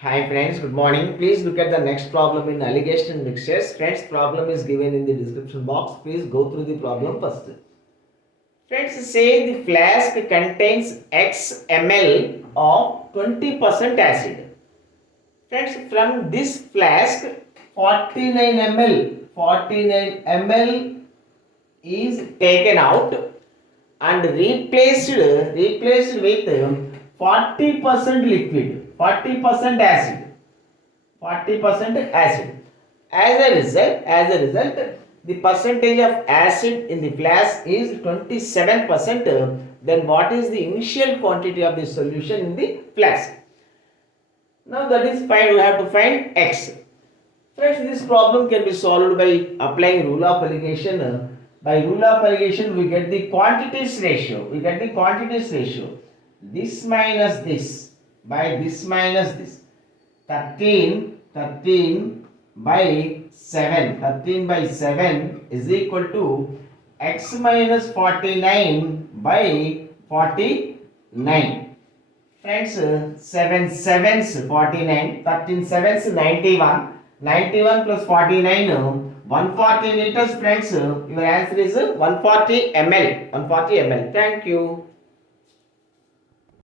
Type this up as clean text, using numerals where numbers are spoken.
Hi friends, good morning. Please look at the next problem in alligation and mixtures. Friends, problem is given in the description box. Please go through the problem first. Friends, say the flask contains X ml of 20% acid. Friends, from this flask 49 ml is taken out and replaced with 40% liquid, 40% acid. 40% acid. As a result, the percentage of acid in the flask is 27%. Then what is the initial quantity of the solution in the flask? Now that is fine. We have to find X. Friends, this problem can be solved by applying rule of alligation. By rule of alligation, we get the quantities ratio. This minus this by this minus this. 13 by 7. 13 by 7 is equal to x minus 49 by 49. Friends, 7 sevens 49, 13 sevens 91. 91 plus 49, 140 liters. Friends, your answer is 140 ml. 140 ml. Thank you.